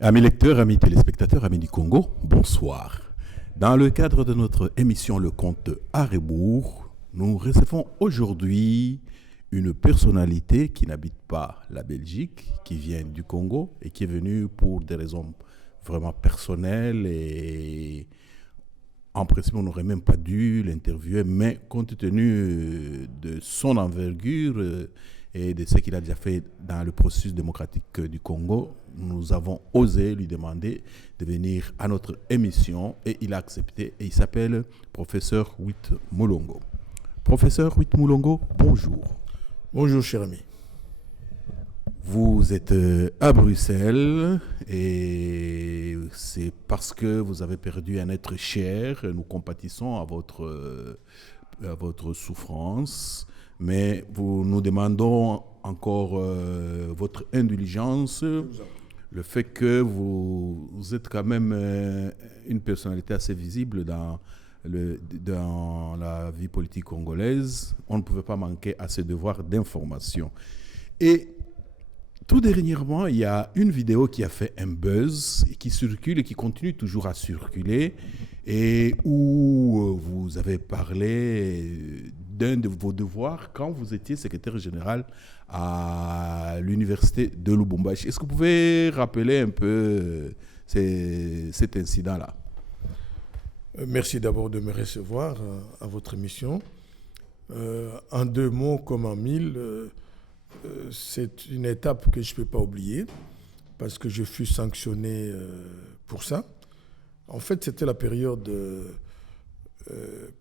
Amis lecteurs, amis téléspectateurs, amis du Congo, bonsoir. Dans le cadre de notre émission Le Conte à rebours, nous recevons aujourd'hui une personnalité qui n'habite pas la Belgique, qui vient du Congo et qui est venue pour des raisons vraiment personnelles et en principe on n'aurait même pas dû l'interviewer, mais compte tenu de son envergure et de ce qu'il a déjà fait dans le processus démocratique du Congo, nous avons osé lui demander de venir à notre émission et il a accepté et il s'appelle Professeur Witt Moulongo. Professeur Witt Moulongo, bonjour. Bonjour cher ami. Vous êtes à Bruxelles et c'est parce que vous avez perdu un être cher. Nous compatissons à votre souffrance, mais nous demandons encore votre indulgence. Le fait que vous êtes quand même une personnalité assez visible dans la vie politique congolaise, on ne pouvait pas manquer à ce devoir d'information. Et tout dernièrement, il y a une vidéo qui a fait un buzz et qui circule et qui continue toujours à circuler et où vous avez parlé d'un de vos devoirs quand vous étiez secrétaire général à l'université de Lubumbashi. Est-ce que vous pouvez rappeler un peu cet incident-là? Merci d'abord de me recevoir à votre émission. En deux mots comme en mille, c'est une étape que je ne peux pas oublier parce que je fus sanctionné pour ça. En fait, c'était la période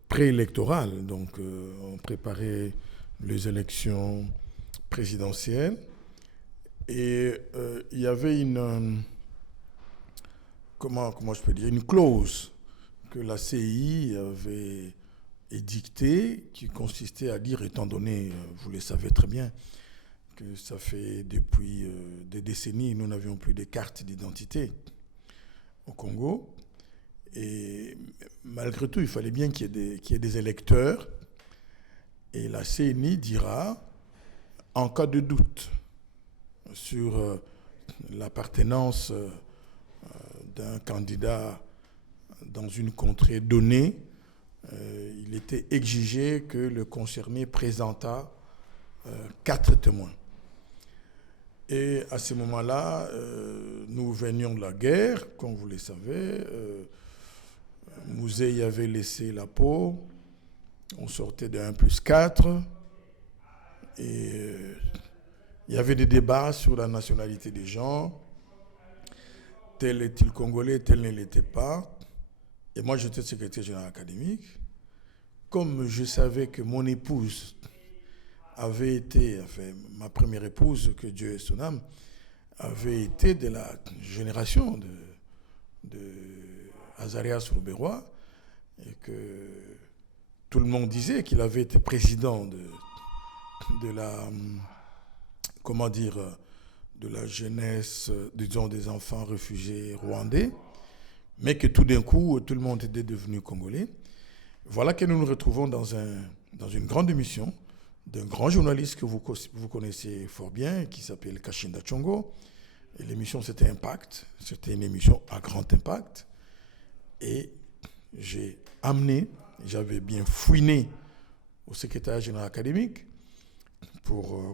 préélectorale, donc on préparait les élections présidentielles et il y avait comment je peux dire, une clause que la CI avait édictée qui consistait à dire, étant donné, vous le savez très bien, que ça fait depuis des décennies, nous n'avions plus de cartes d'identité au Congo. Et malgré tout, il fallait bien qu'il y ait des électeurs. Et la CNI dira, en cas de doute sur l'appartenance d'un candidat dans une contrée donnée, il était exigé que le concerné présentât 4 témoins. Et à ce moment-là, nous venions de la guerre, comme vous le savez. Mouzé y avait laissé la peau. On sortait de 1+4. Et il y avait des débats sur la nationalité des gens. Tel est-il congolais, tel ne l'était pas. Et moi, j'étais secrétaire général académique. Comme je savais que mon épouse avait été, enfin, ma première épouse, que Dieu ait son âme, avait été de la génération de Azarias Rouberois, et que tout le monde disait qu'il avait été président de la, comment dire, de la jeunesse, disons, des enfants réfugiés rwandais, mais que tout d'un coup, tout le monde était devenu congolais. Voilà que nous nous retrouvons dans une grande émission d'un grand journaliste que vous connaissez fort bien, qui s'appelle Kashinda Tchongo. Et l'émission, c'était Impact. C'était une émission à grand impact. Et j'avais bien fouiné au secrétariat général académique,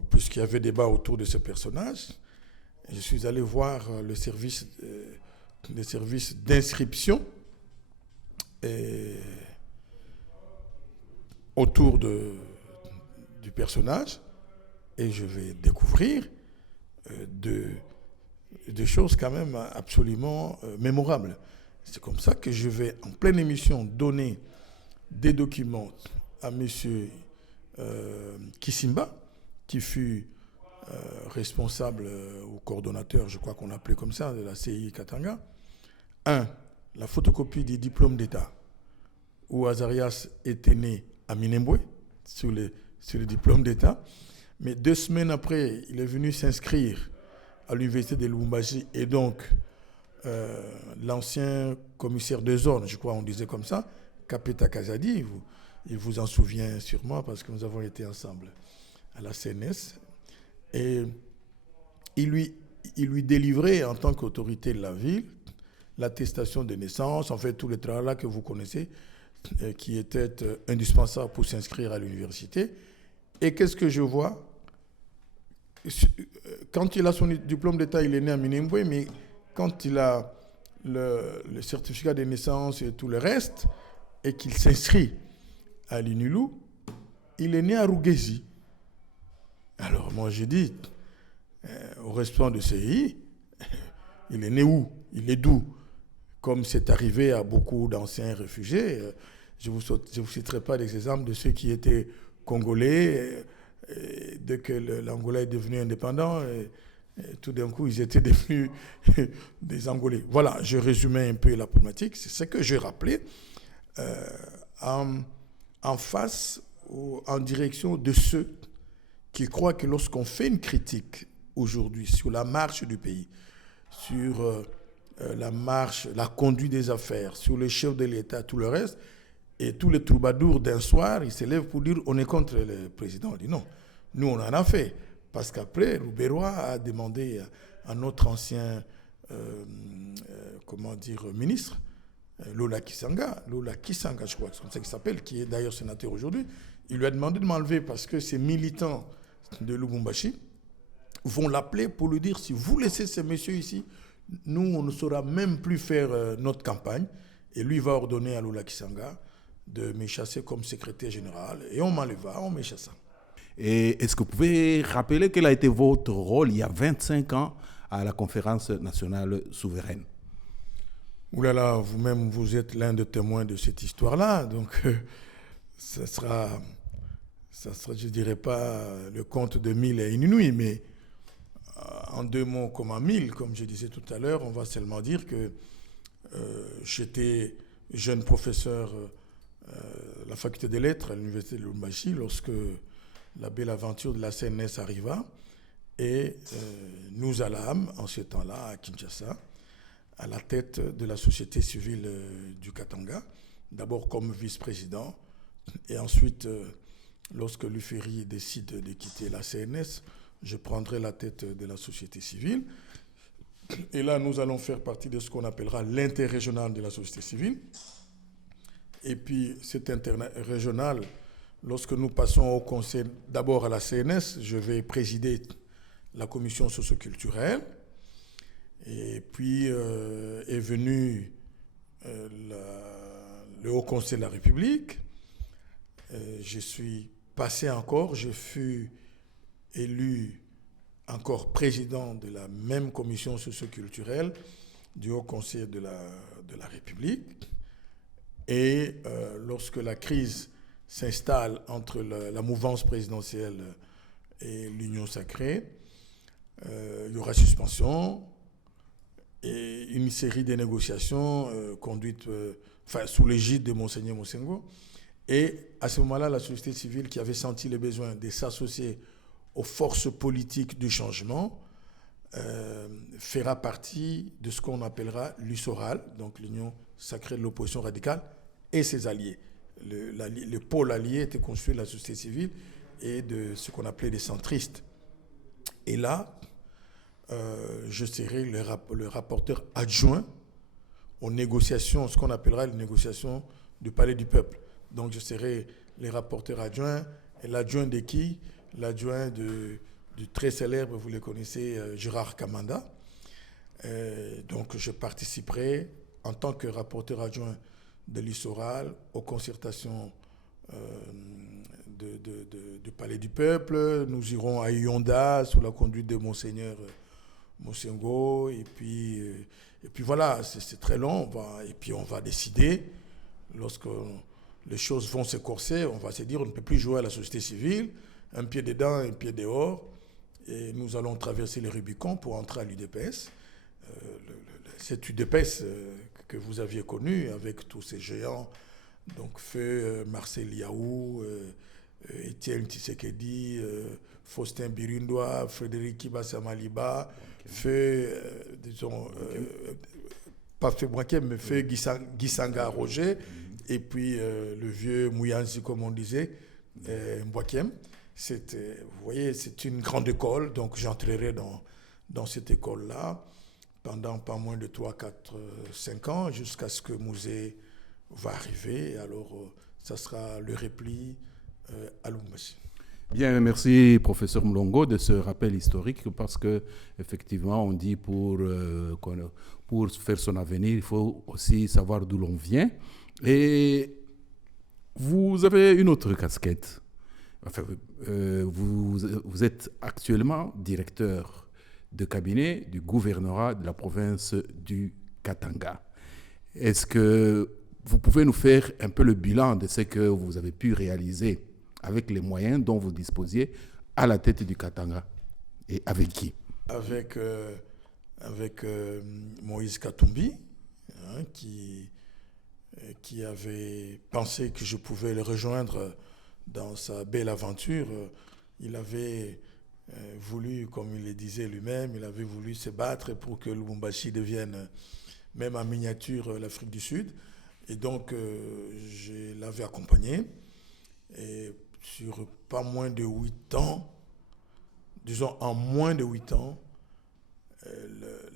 puisqu'il y avait débat autour de ce personnage. Et je suis allé voir le service d'inscription autour du personnage, et je vais découvrir des choses quand même absolument mémorables. C'est comme ça que je vais, en pleine émission, donner des documents à M. Kisimba, qui fut responsable ou coordonnateur, je crois qu'on l'appelait comme ça, de la CI Katanga. La photocopie des diplômes d'État, où Azarias était né à Minembwe, sur le diplôme d'État. Mais 2 semaines après, il est venu s'inscrire à l'université de Lubumbashi. Et donc, l'ancien commissaire de zone, je crois on disait comme ça, Kapeta Kazadi, il vous en souvient sûrement parce que nous avons été ensemble à la CNS. Et il lui il lui délivrait en tant qu'autorité de la ville l'attestation de naissance, en fait tout le travail que vous connaissez, qui était indispensable pour s'inscrire à l'université. Et qu'est-ce que je vois? Quand il a son diplôme d'État, il est né à Minembwe, mais quand il a le certificat de naissance et tout le reste, et qu'il s'inscrit à l'UNILU, il est né à Rugezi. Alors moi j'ai dit au responsable de CI, il est né où? Il est d'où? Comme c'est arrivé à beaucoup d'anciens réfugiés, je ne vous citerai pas des exemples de ceux qui étaient congolais, dès que l'Angola est devenu indépendant, tout d'un coup ils étaient devenus des Angolais. Voilà, je résumais un peu la problématique, c'est ce que j'ai rappelé en face ou en direction de ceux qui croient que lorsqu'on fait une critique aujourd'hui sur la marche du pays, sur la marche, la conduite des affaires, sur le chef de l'État, tout le reste, et tous les troubadours d'un soir, ils se lèvent pour dire on est contre le président. On dit non, nous on en a fait. Parce qu'après, Louberois a demandé à notre ancien ministre, Lola Kisanga, je crois que c'est comme ça qu'il s'appelle, qui est d'ailleurs sénateur aujourd'hui, il lui a demandé de m'enlever parce que ces militants de Lubumbashi vont l'appeler pour lui dire si vous laissez ces messieurs ici, nous on ne saura même plus faire notre campagne. Et lui va ordonner à Lola Kisanga de me chasser comme secrétaire général. Et on m'enleva, on me chassa. Et est-ce que vous pouvez rappeler quel a été votre rôle il y a 25 ans à la conférence nationale souveraine? Ouh là là, vous-même, vous êtes l'un des témoins de cette histoire-là. Donc, ça sera, je ne dirais pas le conte de mille et une nuits, mais en deux mots comme en mille, comme je disais tout à l'heure, on va seulement dire que j'étais jeune professeur à la faculté des lettres à l'université de Lubumbashi lorsque la belle aventure de la CNS arriva et nous allâmes en ce temps-là à Kinshasa à la tête de la société civile du Katanga, d'abord comme vice-président et ensuite lorsque l'UFERI décide de quitter la CNS, je prendrai la tête de la société civile. Et là, nous allons faire partie de ce qu'on appellera l'interrégional de la société civile. Et puis, cet interrégional, lorsque nous passons au conseil, d'abord à la CNS, je vais présider la commission socioculturelle. Et puis est venu le Haut Conseil de la République. Je suis passé encore, je fus élu encore président de la même commission socioculturelle du Haut Conseil de la République. Et lorsque la crise s'installe entre la mouvance présidentielle et l'Union sacrée, il y aura suspension et une série de négociations conduites sous l'égide de Monseigneur Mosengo. Et à ce moment-là, la société civile qui avait senti le besoin de s'associer aux forces politiques du changement fera partie de ce qu'on appellera l'USORAL, donc l'Union sacrée de l'opposition radicale, et ses alliés. Le pôle allié était constitué de la société civile et de ce qu'on appelait les centristes. Et là, je serai le rapporteur adjoint aux négociations, ce qu'on appellera les négociations du Palais du Peuple. Donc je serai le rapporteur adjoint, et l'adjoint de qui? L'adjoint du très célèbre, vous le connaissez, Gérard Kamanda. Donc je participerai en tant que rapporteur adjoint de l'ISORAL aux concertations du Palais du Peuple. Nous irons à Yonda sous la conduite de Monseigneur Mosengo. Et puis voilà, c'est très long. Et puis on va décider, lorsque les choses vont se corser, on va se dire on ne peut plus jouer à la société civile, un pied dedans, un pied dehors. Et nous allons traverser le Rubicon pour entrer à l'UDPS. Cette UDPS que vous aviez connue avec tous ces géants, donc feu Marcel Yaou, Étienne Tshisekedi, Faustin Birindoa, Frédéric Kibasa Maliba, feu, pas feu Braquem, mais feu Gisanga Roger, et puis le vieux Mouyanzi, comme on disait, Mbwakem. Vous voyez, c'est une grande école, donc j'entrerai dans cette école-là pendant pas moins de 3, 4, 5 ans, jusqu'à ce que Mouzé va arriver. Alors, ça sera le repli à Lubumbashi. Bien, merci professeur Mlongo de ce rappel historique parce que effectivement on dit pour faire son avenir, il faut aussi savoir d'où l'on vient. Et vous avez une autre casquette. Enfin, vous êtes actuellement directeur de cabinet du gouvernorat de la province du Katanga. Est-ce que vous pouvez nous faire un peu le bilan de ce que vous avez pu réaliser avec les moyens dont vous disposiez à la tête du Katanga? Et avec qui? Avec Moïse Katumbi, qui avait pensé que je pouvais le rejoindre dans sa belle aventure. Il avait voulu, comme il le disait lui-même, il avait voulu se battre pour que Lubumbashi devienne, même en miniature, l'Afrique du Sud. Et donc, je l'avais accompagné. Et sur pas moins de 8 ans, disons en moins de 8 ans,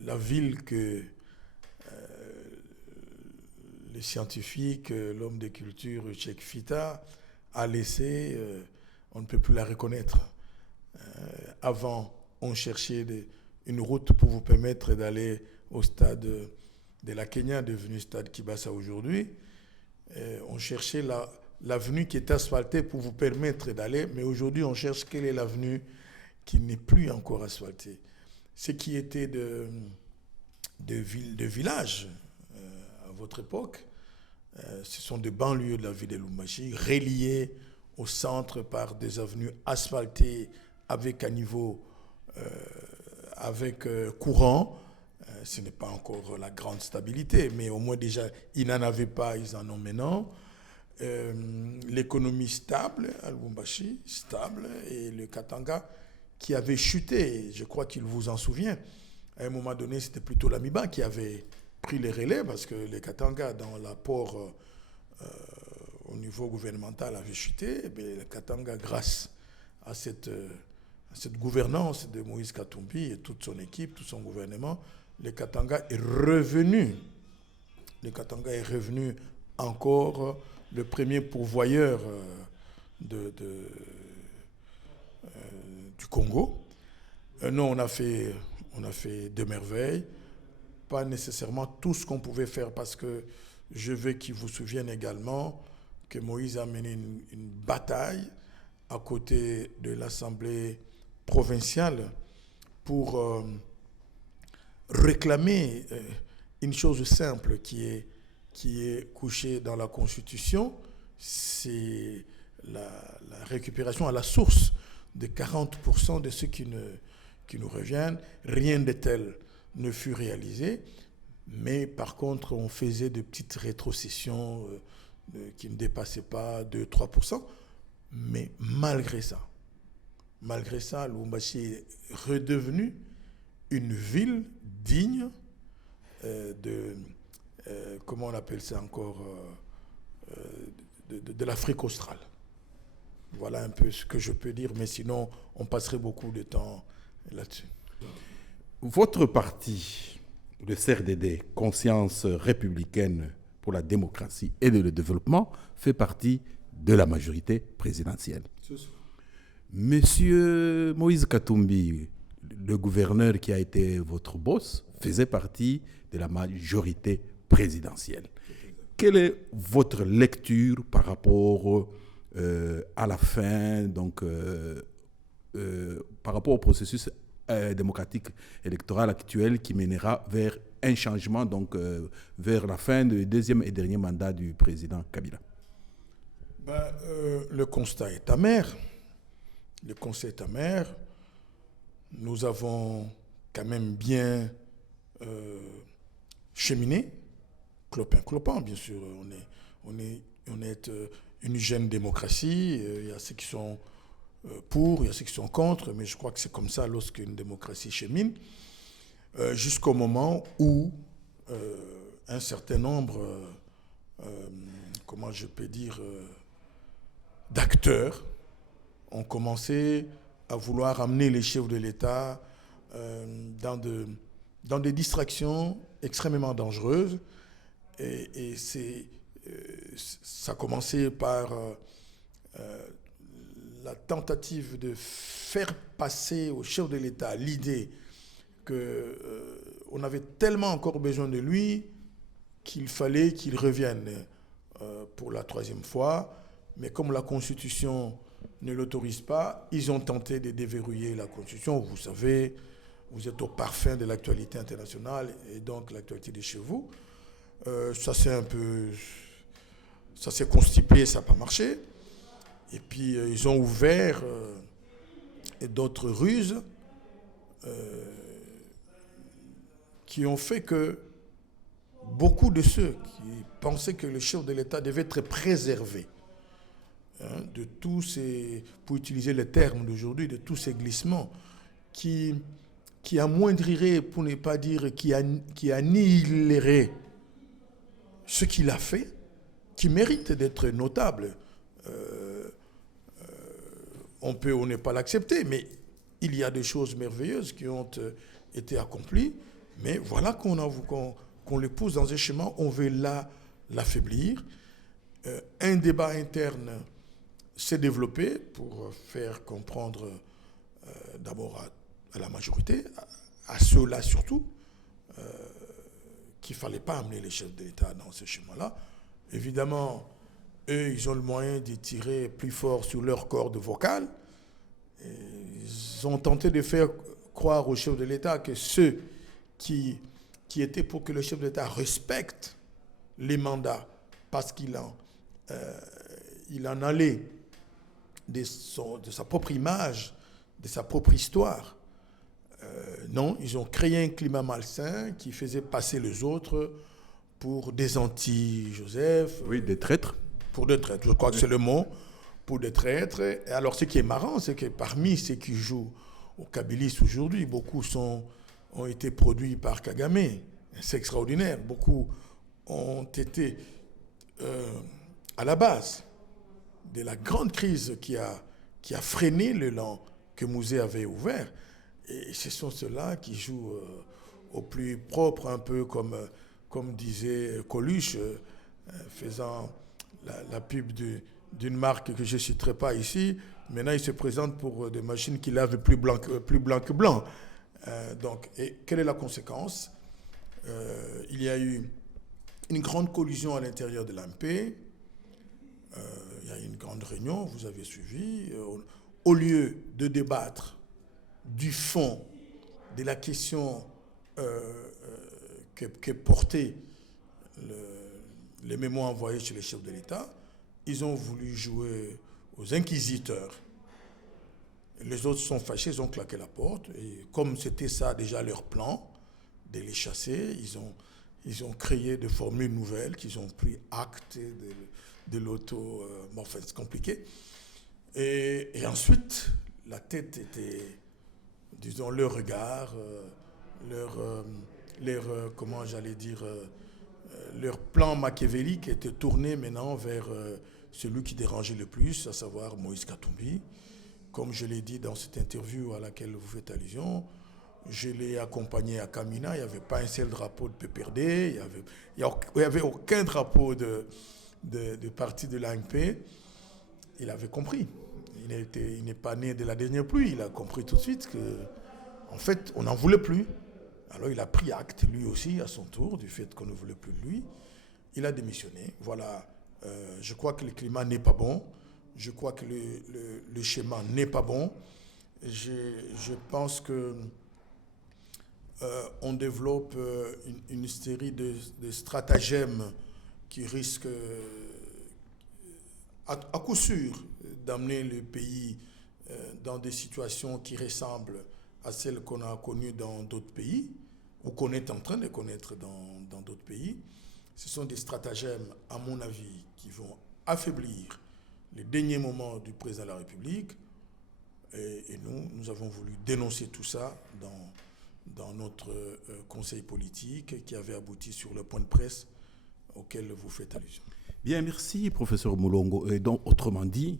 la ville que les scientifiques, l'homme de culture, Cheikh Fita, a laissé, on ne peut plus la reconnaître. Avant, on cherchait une route pour vous permettre d'aller au stade de la Kenya, devenu stade Kibasa aujourd'hui. On cherchait l'avenue qui est asphaltée pour vous permettre d'aller, mais aujourd'hui, on cherche quelle est l'avenue qui n'est plus encore asphaltée. Ce qui était de villages à votre époque, ce sont des banlieues de la ville de Lubumbashi, reliées au centre par des avenues asphaltées avec un niveau, courant. Ce n'est pas encore la grande stabilité, mais au moins déjà, ils n'en avaient pas, ils en ont maintenant. L'économie stable à Lubumbashi, stable, et le Katanga qui avait chuté, je crois qu'il vous en souvient. À un moment donné, c'était plutôt l'Amiba qui avait pris les relais parce que le Katanga, dans l'apport au niveau gouvernemental, avait chuté. Et bien, le Katanga, grâce à cette gouvernance de Moïse Katumbi et toute son équipe, tout son gouvernement, le Katanga est revenu. Le Katanga est revenu encore le premier pourvoyeur du Congo. Nous, on a fait de merveilles. Pas nécessairement tout ce qu'on pouvait faire parce que je veux qu'ils vous souviennent également que Moïse a mené une bataille à côté de l'Assemblée provinciale pour réclamer une chose simple qui est couchée dans la Constitution, c'est la récupération à la source de 40% de ce qui nous reviennent. Rien de tel ne fut réalisé, mais par contre, on faisait de petites rétrocessions qui ne dépassaient pas 2-3%. Mais malgré ça, Lubumbashi est redevenu une ville digne comment on appelle ça encore, de l'Afrique australe. Voilà un peu ce que je peux dire, mais sinon, on passerait beaucoup de temps là-dessus. Votre parti, le CRDD, Conscience républicaine pour la démocratie et le développement, fait partie de la majorité présidentielle. Monsieur Moïse Katumbi, le gouverneur qui a été votre boss, faisait partie de la majorité présidentielle. Quelle est votre lecture par rapport à la fin, donc par rapport au processus démocratique électoral actuel qui mènera vers un changement, donc vers la fin du deuxième et dernier mandat du président Kabila? Le constat est amer. Nous avons quand même bien cheminé, clopin, bien sûr. On est une jeune démocratie. Il y a ceux qui sont pour, il y a ceux qui sont contre, mais je crois que c'est comme ça lorsqu'une démocratie chemine, jusqu'au moment où un certain nombre, comment je peux dire, d'acteurs ont commencé à vouloir amener les chefs de l'État dans des distractions extrêmement dangereuses. Et ça a commencé par la tentative de faire passer au chef de l'État l'idée qu'on avait tellement encore besoin de lui qu'il fallait qu'il revienne pour la 3e fois. Mais comme la Constitution ne l'autorise pas, ils ont tenté de déverrouiller la Constitution. Vous savez, vous êtes au parfum de l'actualité internationale et donc l'actualité de chez vous. Ça s'est constipé, ça n'a pas marché. Et puis ils ont ouvert d'autres ruses qui ont fait que beaucoup de ceux qui pensaient que le chef de l'État devait être préservé de tous ces, pour utiliser les termes d'aujourd'hui, de tous ces glissements qui amoindriraient, pour ne pas dire qui annihileraient ce qu'il a fait, qui mérite d'être notable. On n'est pas l'accepter, mais il y a des choses merveilleuses qui ont été accomplies. Mais voilà qu'on le pousse dans un chemin, on veut l'affaiblir. Un débat interne s'est développé pour faire comprendre d'abord à la majorité, à ceux-là surtout, qu'il ne fallait pas amener les chefs d'État dans ce chemin-là. Évidemment, eux, ils ont le moyen de tirer plus fort sur leur corde vocale. Et ils ont tenté de faire croire au chef de l'État que ceux qui étaient pour que le chef d'État respecte les mandats parce qu'il en allait de sa propre image, de sa propre histoire. Non, ils ont créé un climat malsain qui faisait passer les autres pour des anti-Joseph. Oui, des traîtres. Pour des traîtres, je crois que c'est le mot, pour des traîtres. Et alors, ce qui est marrant, c'est que parmi ceux qui jouent au Kabylis aujourd'hui, beaucoup ont été produits par Kagame. C'est extraordinaire. Beaucoup ont été à la base de la grande crise qui a freiné l'élan que Mouzé avait ouvert. Et ce sont ceux-là qui jouent au plus propre, un peu comme disait Coluche, faisant la pub d'une marque que je ne citerai pas ici. Maintenant, il se présente pour des machines qui lavent plus blanc que blanc. Donc, et quelle est la conséquence ? Il y a eu une grande collision à l'intérieur de l'AMP. Il y a eu une grande réunion, vous avez suivi. Au lieu de débattre du fond de la question que portait les mémoires envoyés chez les chefs de l'État, ils ont voulu jouer aux inquisiteurs. Les autres sont fâchés, ils ont claqué la porte. Et comme c'était ça déjà leur plan, de les chasser, ils ont créé des formules nouvelles qu'ils ont pris acte de l'auto... bon, enfin, c'est compliqué. Et ensuite, la tête était, disons, leur regard, comment j'allais dire, leur plan machiavélique était tourné maintenant vers celui qui dérangeait le plus, à savoir Moïse Katumbi. Comme je l'ai dit dans cette interview à laquelle vous faites allusion, je l'ai accompagné à Kamina, il n'y avait pas un seul drapeau de PPRD, il n'y avait aucun drapeau de parti de l'AMP. Il avait compris. Il n'est pas né de la dernière pluie, il a compris tout de suite qu'en fait, on n'en voulait plus. Alors il a pris acte, lui aussi, à son tour, du fait qu'on ne voulait plus de lui. Il a démissionné. Voilà, je crois que le climat n'est pas bon. Je crois que le schéma n'est pas bon. Je pense que on développe une série de stratagèmes qui risquent à coup sûr d'amener le pays dans des situations qui ressemblent à celles qu'on a connues dans d'autres pays, ou qu'on est en train de connaître dans d'autres pays. Ce sont des stratagèmes, à mon avis, qui vont affaiblir les derniers moments du président de la République. Et nous avons voulu dénoncer tout ça dans notre conseil politique qui avait abouti sur le point de presse auquel vous faites allusion. Bien, merci, professeur Moulongo. Et donc, autrement dit,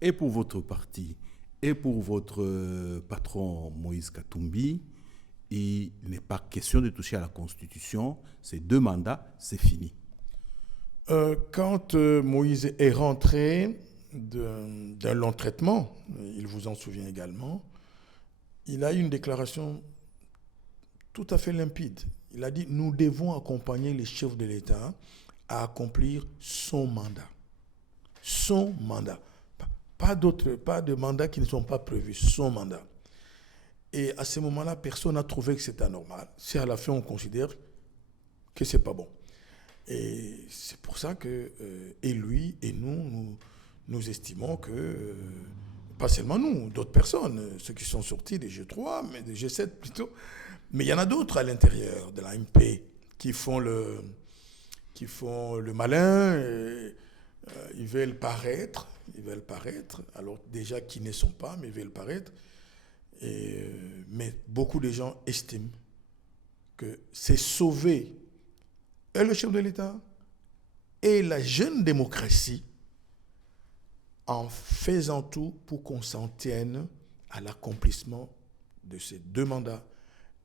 et pour votre parti, et pour votre patron Moïse Katumbi, il n'est pas question de toucher à la Constitution. Ces 2 mandats, c'est fini. Quand Moïse est rentré d'un long traitement, il vous en souvient également, il a eu une déclaration tout à fait limpide. Il a dit « Nous devons accompagner les chefs de l'État à accomplir son mandat. » Son mandat. Pas de mandats qui ne sont pas prévus. Son mandat. Et à ce moment-là, personne n'a trouvé que c'était anormal. Si à la fin, on considère que ce n'est pas bon. Et c'est pour ça que, et lui et nous estimons que, pas seulement nous, d'autres personnes, ceux qui sont sortis des G3, mais des G7 plutôt, mais il y en a d'autres à l'intérieur de l'AMP qui font le malin, ils veulent paraître, alors déjà qui ne sont pas, mais ils veulent paraître. Mais beaucoup de gens estiment que c'est sauver et le chef de l'État et la jeune démocratie en faisant tout pour qu'on s'en tienne à l'accomplissement de ces 2 mandats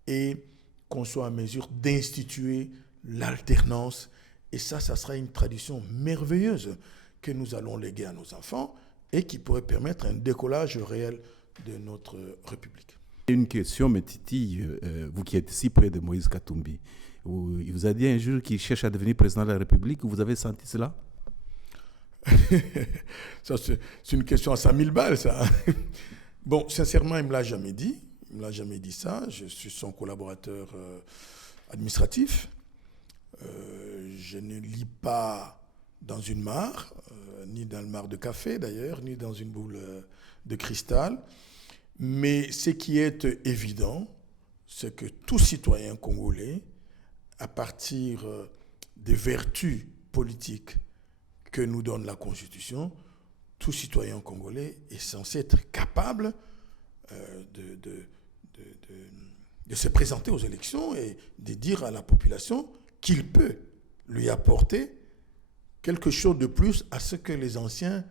et qu'on soit en mesure d'instituer l'alternance. Et ça sera une tradition merveilleuse que nous allons léguer à nos enfants et qui pourrait permettre un décollage réel de notre République. Une question me titille, vous qui êtes si près de Moïse Katumbi. Il vous a dit un jour qu'il cherche à devenir président de la République. Vous avez senti cela? Ça, c'est une question à 100 000 balles, ça. Bon, sincèrement, il ne me l'a jamais dit. Il ne me l'a jamais dit ça. Je suis son collaborateur administratif. Je ne lis pas dans une mare, ni dans le mare de café d'ailleurs, ni dans une boule de cristal. Mais ce qui est évident, c'est que tout citoyen congolais, à partir des vertus politiques que nous donne la Constitution, tout citoyen congolais est censé être capable de se présenter aux élections et de dire à la population qu'il peut lui apporter quelque chose de plus à ce que les anciens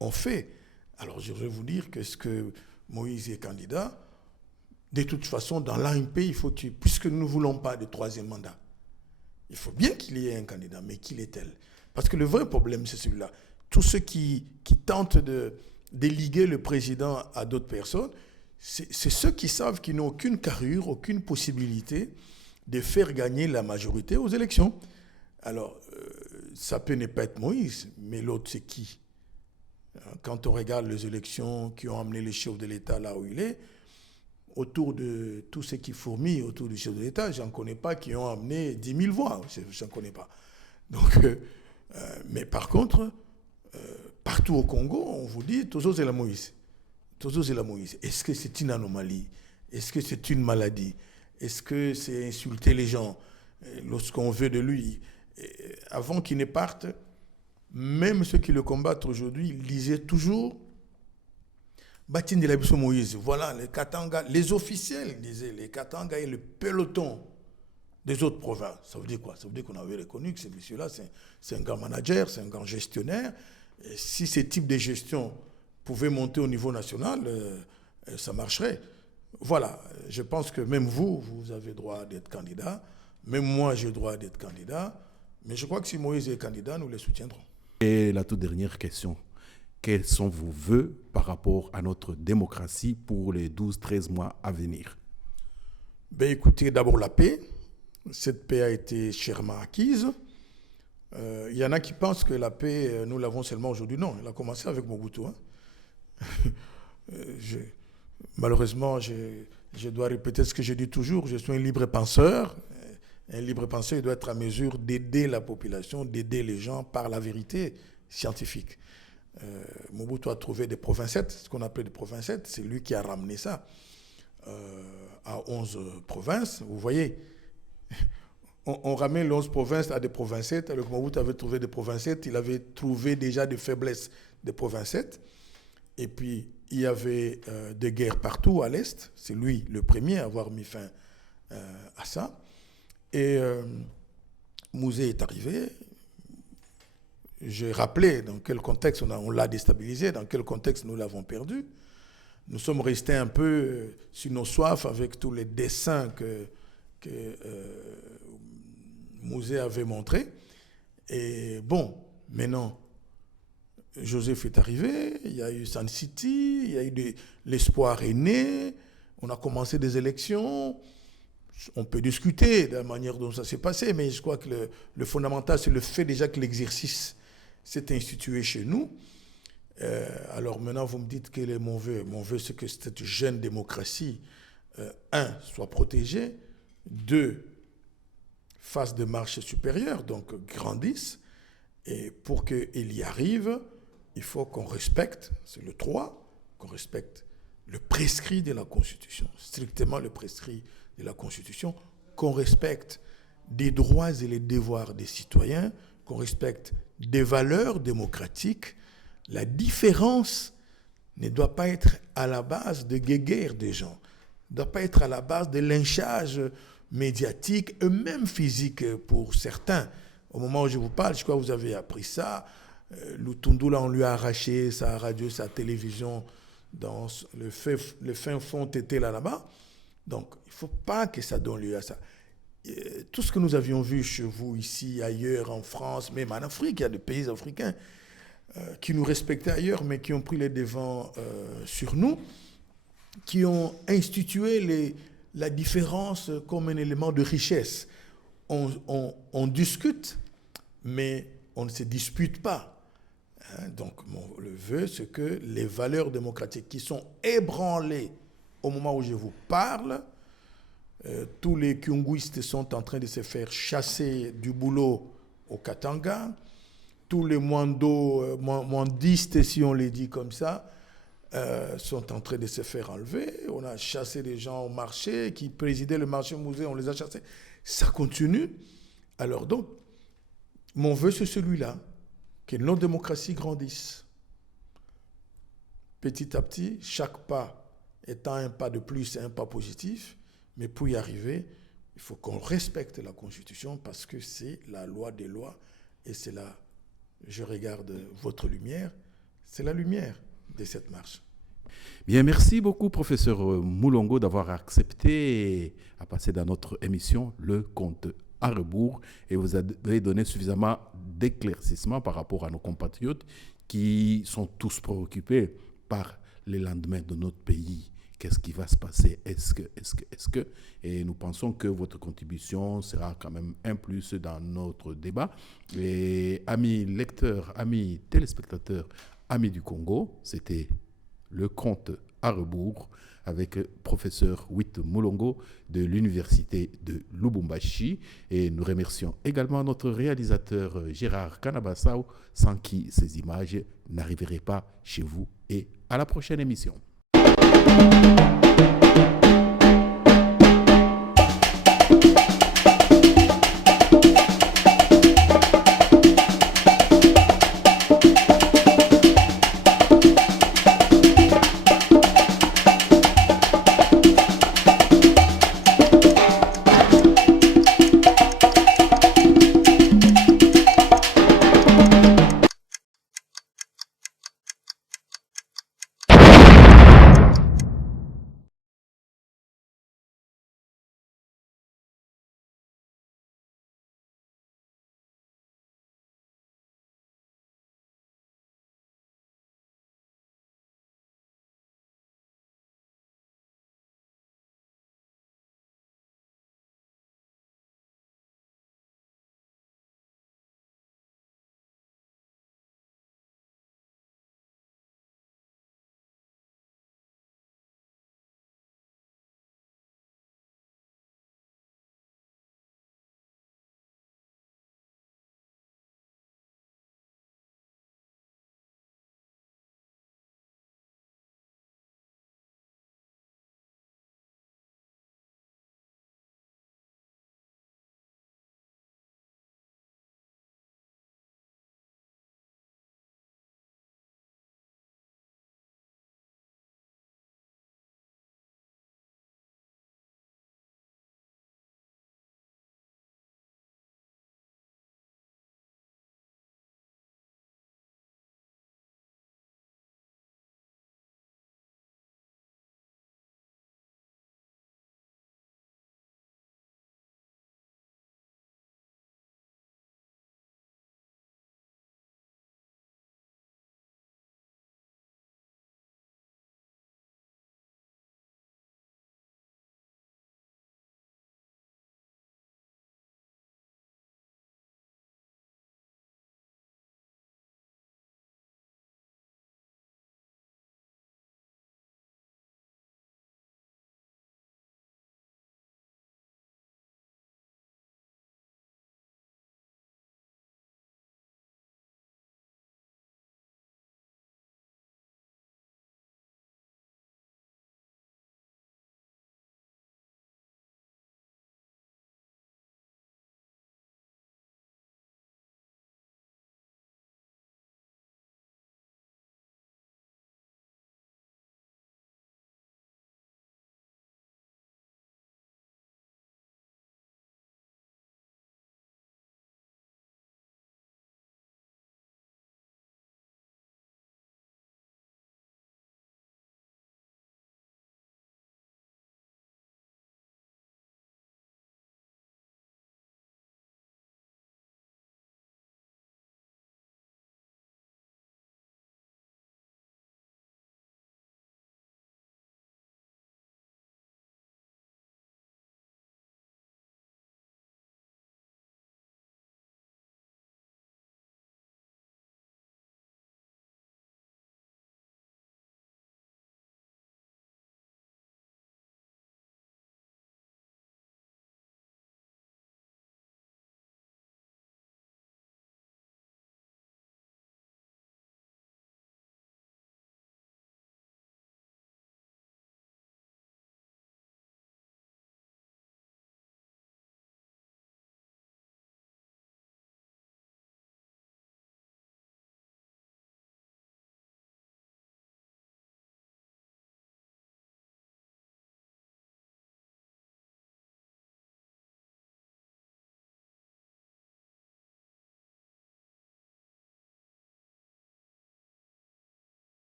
ont fait. Alors je vais vous dire que ce que Moïse est candidat, de toute façon, dans l'AMP, puisque nous ne voulons pas de 3e mandat, il faut bien qu'il y ait un candidat, mais qu'il est-elle? Parce que le vrai problème, c'est celui-là. Tous ceux qui tentent de liguer le président à d'autres personnes, c'est ceux qui savent qu'ils n'ont aucune carrure, aucune possibilité de faire gagner la majorité aux élections. Alors, ça peut ne pas être Moïse, mais l'autre, c'est qui? Quand on regarde les élections qui ont amené le chef de l'État là où il est, autour de tous ceux qui fourmillent autour du chef de l'État, je n'en connais pas qui ont amené 10 000 voix. Je n'en connais pas. Donc, mais par contre, partout au Congo, on vous dit toujours c'est la Moïse. Toujours c'est la Moïse. Est-ce que c'est une anomalie? Est-ce que c'est une maladie? Est-ce que c'est insulter les gens lorsqu'on veut de lui? Avant qu'il ne parte, même ceux qui le combattent aujourd'hui lisaient toujours Batin de la Bisso Moïse. Voilà, les Katanga, les officiels disaient les Katanga et le peloton des autres provinces. Ça veut dire quoi? Ça veut dire qu'on avait reconnu que ce monsieur-là, c'est un grand manager, c'est un grand gestionnaire. Et si ce type de gestion pouvait monter au niveau national, ça marcherait. Voilà, je pense que même vous avez droit d'être candidat. Même moi, j'ai le droit d'être candidat. Mais je crois que si Moïse est candidat, nous les soutiendrons. Et la toute dernière question. Quels sont vos vœux par rapport à notre démocratie pour les 12-13 mois à venir? Ben, écoutez, d'abord la paix. Cette paix a été chèrement acquise. Il y en a qui pensent que la paix, nous l'avons seulement aujourd'hui. Non, elle a commencé avec Mobutu. Hein. Malheureusement, je dois répéter ce que je dis toujours. Je suis un libre penseur. Un libre penseur, il doit être à mesure d'aider la population, d'aider les gens par la vérité scientifique. Mobutu a trouvé des provincettes, ce qu'on appelle des provincettes. C'est lui qui a ramené ça à 11 provinces. Vous voyez, on ramène les 11 provinces à des provincettes. Alors que Mobutu avait trouvé des provincettes, il avait trouvé déjà des faiblesses des provincettes. Et puis, il y avait des guerres partout à l'Est. C'est lui le premier à avoir mis fin à ça. Et Mouzé est arrivé. J'ai rappelé dans quel contexte on l'a déstabilisé, dans quel contexte nous l'avons perdu. nous sommes restés un peu sur nos soifs avec tous les dessins que Mouzé avait montrés. Et bon, maintenant, Joseph est arrivé, il y a eu Sun City, il y a eu l'espoir est né, on a commencé des élections. On peut discuter de la manière dont ça s'est passé, mais je crois que le fondamental, c'est le fait déjà que l'exercice s'est institué chez nous. Alors maintenant, vous me dites quel est mon vœu. Mon vœu, c'est que cette jeune démocratie, soit protégée, 2, fasse de marche supérieure, donc grandisse. Et pour qu'il y arrive, il faut qu'on respecte, c'est le 3, qu'on respecte le prescrit de la Constitution, strictement le prescrit de la Constitution, qu'on respecte des droits et les devoirs des citoyens, qu'on respecte des valeurs démocratiques. La différence ne doit pas être à la base de guéguerre des gens, ne doit pas être à la base de lynchage médiatique et même physique pour certains. Au moment où je vous parle, je crois que vous avez appris ça. Lutundu, là, on lui a arraché sa radio, sa télévision dans le fin fond tété là-bas. Donc, il ne faut pas que ça donne lieu à ça. Tout ce que nous avions vu chez vous, ici, ailleurs, en France, même en Afrique, il y a des pays africains qui nous respectaient ailleurs, mais qui ont pris les devants sur nous, qui ont institué la différence comme un élément de richesse. On discute, mais on ne se dispute pas. Donc, le vœu, c'est que les valeurs démocratiques qui sont ébranlées au moment où je vous parle, tous les kyunguistes sont en train de se faire chasser du boulot au Katanga. Tous les mwandistes, si on les dit comme ça, sont en train de se faire enlever. On a chassé des gens au marché qui présidaient le marché musée, on les a chassés. Ça continue. Alors donc, mon vœu, c'est celui-là, que nos démocraties grandissent. Petit à petit, chaque pas étant un pas de plus et un pas positif, mais pour y arriver, il faut qu'on respecte la Constitution parce que c'est la loi des lois et c'est là, je regarde votre lumière, c'est la lumière de cette marche. Bien, merci beaucoup, professeur Moulongo, d'avoir accepté à passer dans notre émission Le Compte à rebours et vous avez donné suffisamment d'éclaircissements par rapport à nos compatriotes qui sont tous préoccupés par les lendemains de notre pays. Qu'est-ce qui va se passer? Est-ce que Et nous pensons que votre contribution sera quand même un plus dans notre débat. Et amis lecteurs, amis téléspectateurs, amis du Congo, c'était Le Compte à rebours avec professeur Witt Moulongo de l'Université de Lubumbashi. Et nous remercions également notre réalisateur Gérard Kanabassau, sans qui ces images n'arriveraient pas chez vous. Et à la prochaine émission.